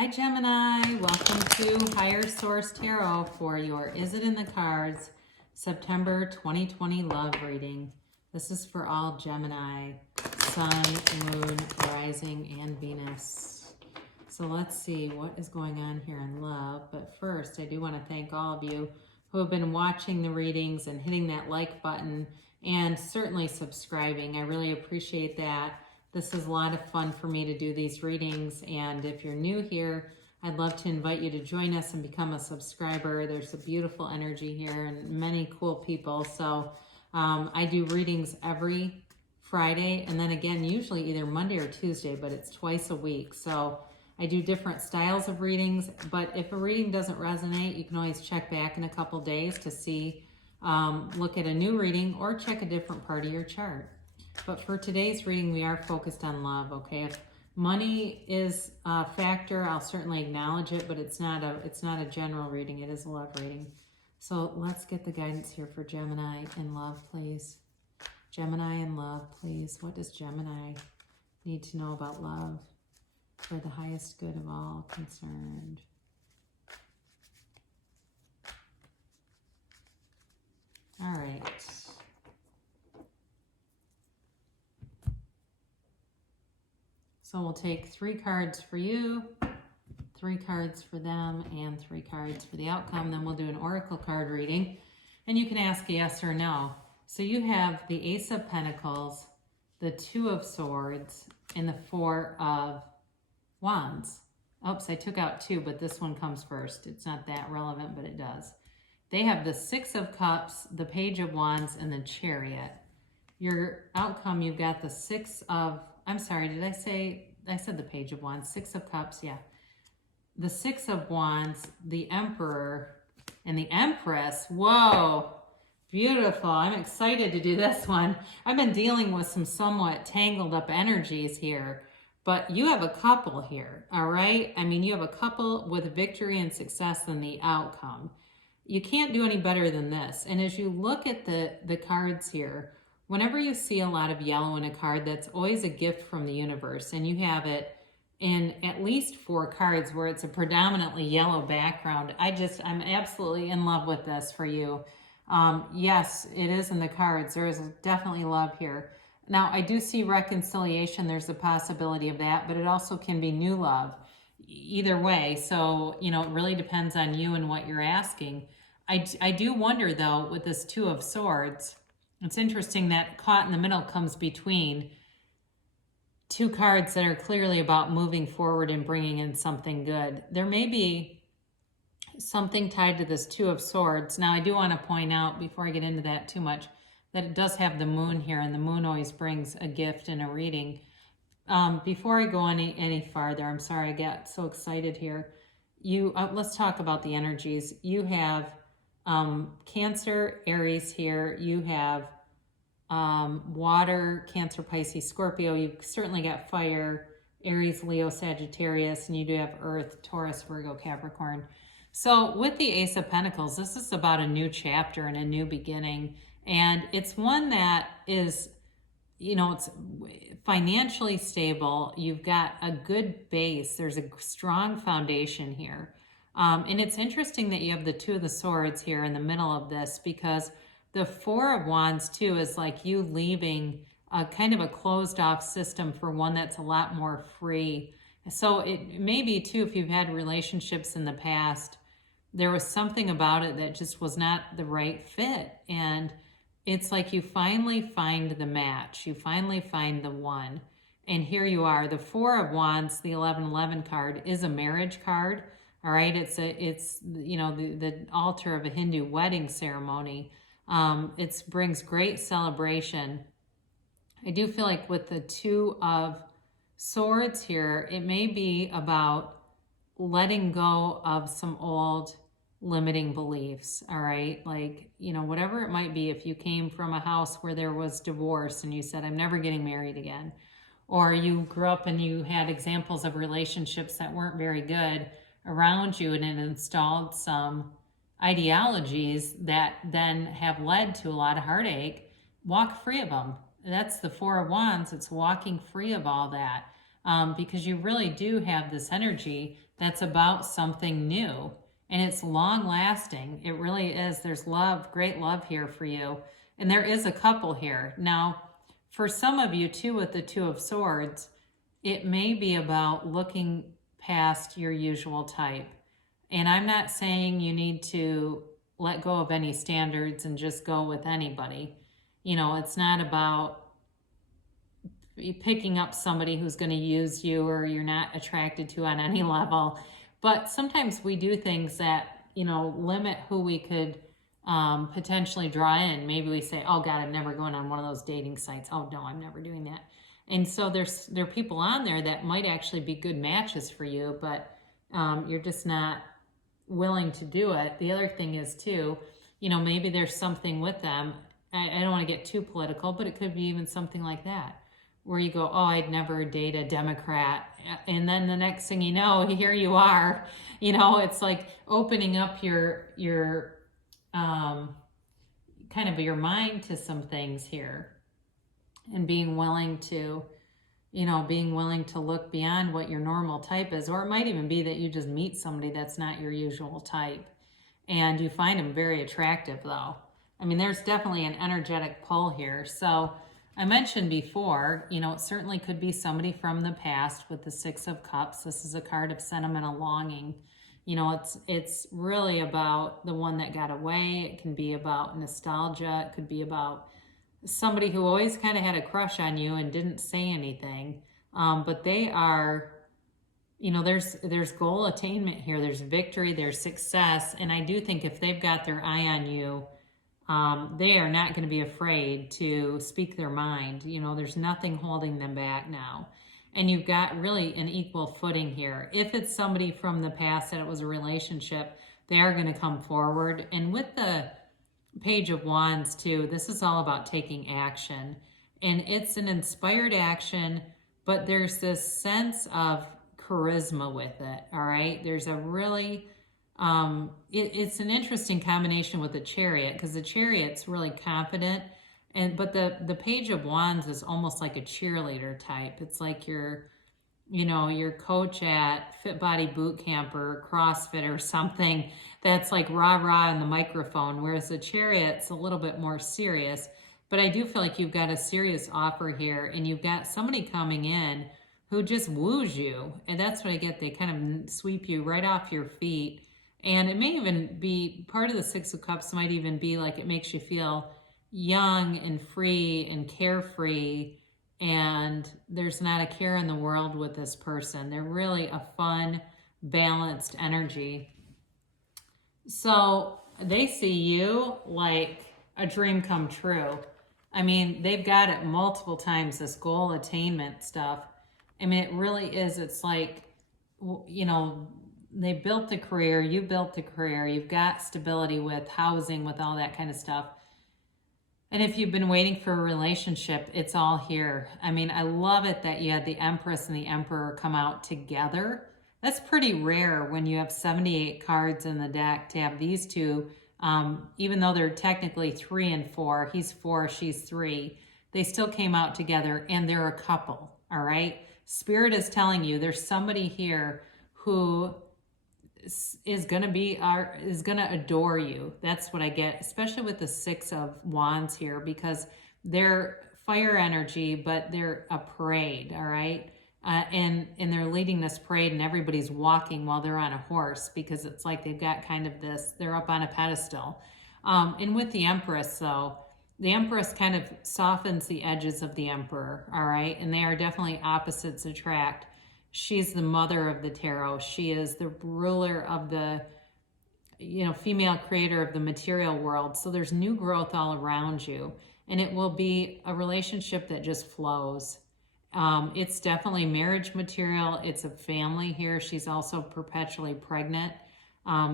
Hi Gemini, welcome to Higher Source Tarot for your Is It in the Cards September 2020 love reading. This is for all Gemini, Sun, Moon, Rising, and Venus. So let's see what is going on here in love. But first, I do want to thank all of you who have been watching the readings and hitting that like button and certainly subscribing. I really appreciate that. This is a lot of fun for me to do these readings, and if you're new here, I'd love to invite you to join us and become a subscriber. There's a beautiful energy here and many cool people. So I do readings every Friday, and then again, usually either Monday or Tuesday, but it's twice a week. So I do different styles of readings, but if a reading doesn't resonate, you can always check back in a couple days to see, look at a new reading or check a different part of your chart. But for today's reading, we are focused on love, okay? If money is a factor, I'll certainly acknowledge it, but it's not a general reading. It is a love reading. So let's get the guidance here for Gemini in love, please. Gemini in love, please. What does Gemini need to know about love for the highest good of all concerned? All right. So we'll take 3 cards for you, 3 cards for them, and 3 cards for the outcome. Then we'll do an oracle card reading, and you can ask a yes or no. So you have the Ace of Pentacles, the 2 of Swords, and the 4 of Wands. Oops, I took out 2, but this one comes first. It's not that relevant, but it does. They have the 6 of Cups, the Page of Wands, and the Chariot. Your outcome, you've got the 6 of... I'm sorry, did I said the Page of Wands, 6 of Cups, yeah. The 6 of Wands, the Emperor, and the Empress. Whoa, beautiful. I'm excited to do this one. I've been dealing with some somewhat tangled up energies here, but you have a couple here, all right? I mean, you have a couple with victory and success in the outcome. You can't do any better than this. And as you look at the cards here, whenever you see a lot of yellow in a card, that's always a gift from the universe. And you have it in at least 4 cards where it's a predominantly yellow background. I'm absolutely in love with this for you. Yes, it is in the cards. There is definitely love here. Now, I do see reconciliation. There's a possibility of that, but it also can be new love. Either way, so, you know, it really depends on you and what you're asking. I do wonder, though, with this 2 of Swords, it's interesting that caught in the middle comes between 2 cards that are clearly about moving forward and bringing in something good. There may be something tied to this 2 of Swords. Now, I do want to point out, before I get into that too much, that it does have the moon here, and the moon always brings a gift in a reading. Before I go any farther, I'm sorry I got so excited here. Let's talk about the energies. You have Cancer, Aries here. You have water, Cancer, Pisces, Scorpio. You've certainly got fire, Aries, Leo, Sagittarius, and you do have Earth, Taurus, Virgo, Capricorn. So with the Ace of Pentacles, this is about a new chapter and a new beginning. And it's one that is, you know, it's financially stable. You've got a good base. There's a strong foundation here. And it's interesting that you have the 2 of the Swords here in the middle of this, because the 4 of Wands too is like you leaving a kind of a closed off system for one that's a lot more free. So it may be too, if you've had relationships in the past, there was something about it that just was not the right fit. And it's like you finally find the match. You finally find the one. And here you are. The 4 of Wands, the 1111 card, is a marriage card. All right, it's you know, the altar of a Hindu wedding ceremony. It brings great celebration. I do feel like with the 2 of Swords here, it may be about letting go of some old limiting beliefs. All right, like, you know, whatever it might be. If you came from a house where there was divorce and you said, I'm never getting married again, or you grew up and you had examples of relationships that weren't very good around you, and it installed some ideologies that then have led to a lot of heartache, walk free of them. That's the 4 of Wands. It's walking free of all that. because you really do have this energy that's about something new, and it's long lasting. It really is. There's love, great love here for you. And there is a couple here. Now, for some of you too, with the Two of Swords, it may be about looking past your usual type. And I'm not saying you need to let go of any standards and just go with anybody. You know, it's not about picking up somebody who's going to use you or you're not attracted to on any level. But sometimes we do things that, you know, limit who we could potentially draw in. Maybe we say, oh God, I'm never going on one of those dating sites. Oh no, I'm never doing that. And so there are people on there that might actually be good matches for you, but you're just not willing to do it. The other thing is too, you know, maybe there's something with them. I don't want to get too political, but it could be even something like that, where you go, oh, I'd never date a Democrat. And then the next thing you know, here you are. You know, it's like opening up your kind of your mind to some things here, and being willing to, you know, being willing to look beyond what your normal type is. Or it might even be that you just meet somebody that's not your usual type and you find them very attractive though. I mean, there's definitely an energetic pull here. So I mentioned before, you know, it certainly could be somebody from the past with the Six of Cups. This is a card of sentimental longing. You know, it's really about the one that got away. It can be about nostalgia. It could be about somebody who always kind of had a crush on you and didn't say anything. But they are, you know, there's goal attainment here. There's victory, there's success. And I do think if they've got their eye on you, they are not going to be afraid to speak their mind. You know, there's nothing holding them back now. And you've got really an equal footing here. If it's somebody from the past that it was a relationship, they are going to come forward. And with the Page of Wands too, this is all about taking action. And it's an inspired action, but there's this sense of charisma with it, all right? There's a really, it's an interesting combination with the Chariot, because the Chariot's really confident, but the Page of Wands is almost like a cheerleader type. It's like your coach at Fit Body Boot Camp or CrossFit or something that's like rah-rah in the microphone, whereas the Chariot's a little bit more serious. But I do feel like you've got a serious offer here, and you've got somebody coming in who just woos you. And that's what I get. They kind of sweep you right off your feet. And it may even be, part of the Six of Cups might even be like it makes you feel young and free and carefree, and there's not a care in the world with this person. They're really a fun, balanced energy. So they see you like a dream come true. I mean, they've got it multiple times, this goal attainment stuff. I mean, it really is. It's like, you know, they built the career, you built the career, you've got stability with housing, with all that kind of stuff. And if you've been waiting for a relationship, it's all here. I mean, I love it that you had the Empress and the Emperor come out together. That's pretty rare when you have 78 cards in the deck to have these two, even though they're technically 3 and 4, he's 4, she's 3, they still came out together and they're a couple, all right? Spirit is telling you there's somebody here who is going to adore you. That's what I get, especially with the Six of Wands here, because they're fire energy, but they're a parade, all right? And they're leading this parade, and everybody's walking while they're on a horse, because it's like they've got kind of this, they're up on a pedestal. And with the Empress, though, the Empress kind of softens the edges of the Emperor, all right? And they are definitely opposites attract. She's the mother of the tarot. She is the ruler of the, female creator of the material world. So there's new growth all around you, and it will be a relationship that just flows. It's definitely marriage material. It's a family here. She's also perpetually pregnant.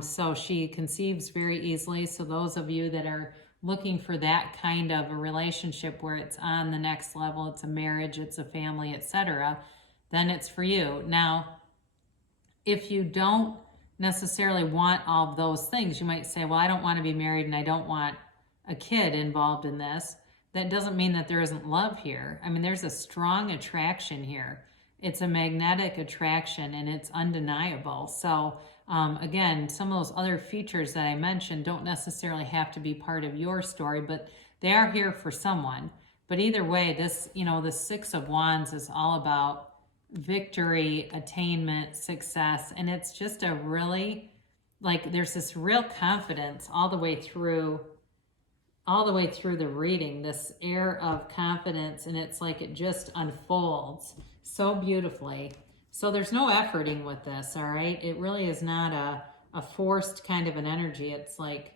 So she conceives very easily. So those of you that are looking for that kind of a relationship where it's on the next level, it's a marriage, it's a family, etc., then it's for you. Now, if you don't necessarily want all of those things, you might say, well, I don't want to be married and I don't want a kid involved in this. That doesn't mean that there isn't love here. I mean, there's a strong attraction here. It's a magnetic attraction and it's undeniable. So again, some of those other features that I mentioned don't necessarily have to be part of your story, but they are here for someone. But either way, this, you know, the Six of Wands is all about victory, attainment, success, and it's just a really, like, there's this real confidence all the way through the reading, this air of confidence, and it's like it just unfolds so beautifully. So there's no efforting with this, all right? It really is not a forced kind of an energy. It's like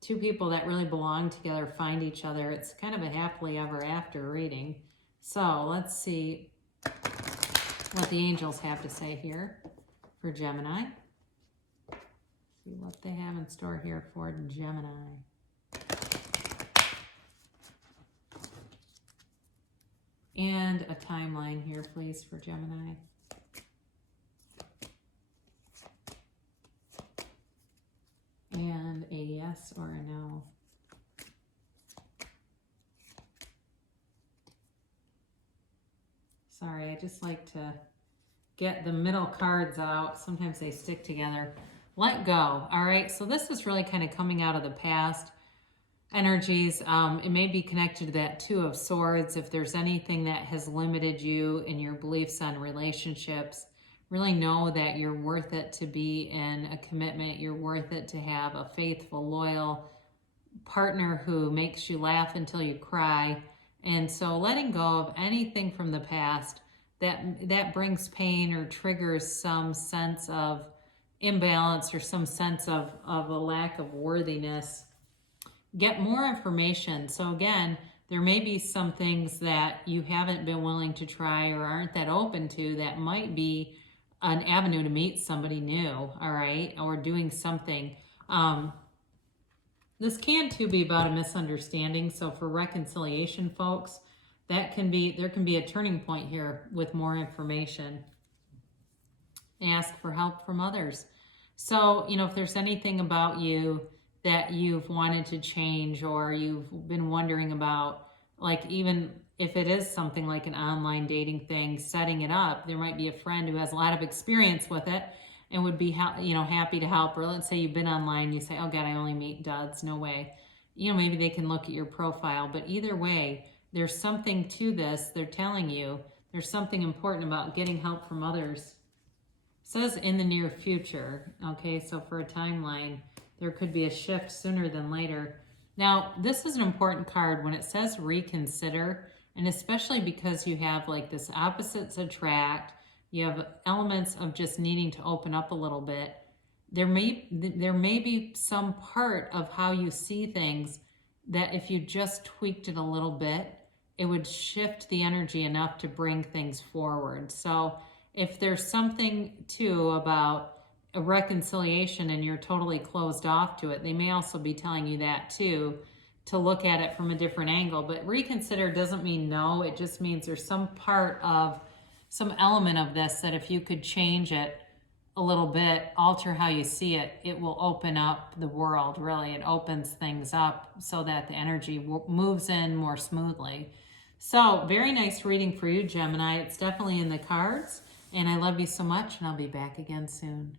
two people that really belong together find each other. It's kind of a happily ever after reading. So let's see what the angels have to say here for Gemini. See what they have in store here for Gemini. And a timeline here, please, for Gemini. And a yes or a no. Sorry, I just like to get the middle cards out. Sometimes they stick together. Let go. All right, so this is really kind of coming out of the past energies. It may be connected to that Two of Swords. If there's anything that has limited you in your beliefs on relationships, really know that you're worth it to be in a commitment. You're worth it to have a faithful, loyal partner who makes you laugh until you cry. And so letting go of anything from the past that brings pain or triggers some sense of imbalance or some sense of a lack of worthiness. Get more information. So again, there may be some things that you haven't been willing to try or aren't that open to that might be an avenue to meet somebody new, all right, or doing something. This can too be about a misunderstanding. So for reconciliation, folks, there can be a turning point here with more information. Ask for help from others. So, you know, if there's anything about you that you've wanted to change or you've been wondering about, like even if it is something like an online dating thing, setting it up, there might be a friend who has a lot of experience with it and would be, you know, happy to help. Or let's say you've been online, you say, oh God, I only meet duds, no way. You know, maybe they can look at your profile, but either way, there's something to this. They're telling you there's something important about getting help from others. It says in the near future, okay, so for a timeline, there could be a shift sooner than later. Now, this is an important card when it says reconsider, and especially because you have like this opposites attract, you have elements of just needing to open up a little bit. There may be some part of how you see things that if you just tweaked it a little bit, it would shift the energy enough to bring things forward. So if there's something too about a reconciliation and you're totally closed off to it, they may also be telling you that too, to look at it from a different angle. But reconsider doesn't mean no, it just means there's some part of, some element of this that if you could change it a little bit, alter how you see it, it will open up the world, really. It opens things up so that the energy moves in more smoothly. So very nice reading for you, Gemini. It's definitely in the cards, and I love you so much, and I'll be back again soon.